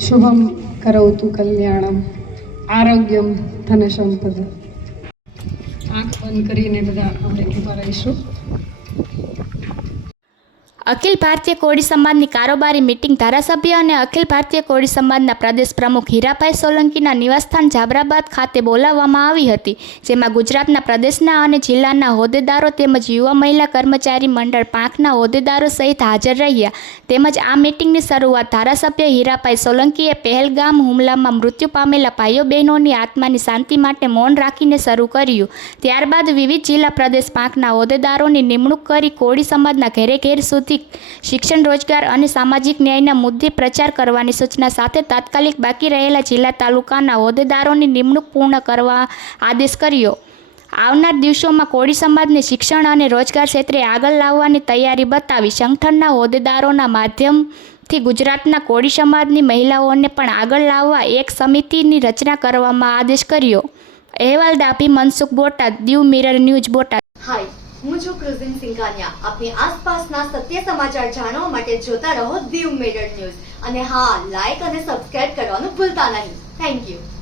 શુભમ કરોતુ કલ્યાણમ આરોગ્યમ ધન સંપદ. આંખ બંધ કરીને બધા આપણે ઊભા રહીશું. અખિલ ભારતીય કોળી સમાજની કારોબારી મીટિંગ ધારાસભ્ય અને અખિલ ભારતીય કોળી સમાજના પ્રદેશ પ્રમુખ હીરાભાઈ સોલંકીના નિવાસસ્થાન જાબરાબાદ ખાતે બોલાવવામાં આવી હતી, જેમાં ગુજરાતના પ્રદેશના અને જિલ્લાના હોદ્દેદારો તેમજ યુવા મહિલા કર્મચારી મંડળ પાંખના હોદ્દેદારો સહિત હાજર રહ્યા. તેમજ આ મીટિંગની શરૂઆત ધારાસભ્ય હીરાભાઈ સોલંકીએ પહેલગામ હુમલામાં મૃત્યુ પામેલા ભાઈઓ બહેનોની આત્માની શાંતિ માટે મૌન રાખીને શરૂ કર્યું. ત્યારબાદ વિવિધ જિલ્લા પ્રદેશ પાંખના હોદ્દેદારોની નિમણૂક કરી કોળી સમાજના ઘેરે ઘેર સુધી શિક્ષણ, રોજગાર અને સામાજિક ન્યાયના મુદ્દે પ્રચાર કરવાની સૂચના સાથે તાત્કાલિક બાકી રહેલા જિલ્લા તાલુકાના હોદ્દેદારોની નિમણૂક પૂર્ણ કરવા આદેશ કર્યો. આવનાર દિવસોમાં કોળી સમાજને શિક્ષણ અને રોજગાર ક્ષેત્રે આગળ લાવવાની તૈયારી બતાવી સંગઠનના હોદ્દેદારોના માધ્યમથી ગુજરાતના કોળી સમાજની મહિલાઓને પણ આગળ લાવવા એક સમિતિની રચના કરવામાં આદેશ કર્યો. અહેવાલ ડાભી મનસુખ બોટાદ, દીવ મિરર ન્યૂઝ બોટાદ. હાય, હું છું ક્રુઝિન સિંઘાનિયા. આપની આસપાસના સત્ય સમાચાર જાણવા માટે જોતા રહો દીવ મિરર ન્યૂઝ. અને હા, લાઈક અને સબસ્ક્રાઇબ કરવાનું ભૂલતા નહીં. Thank you.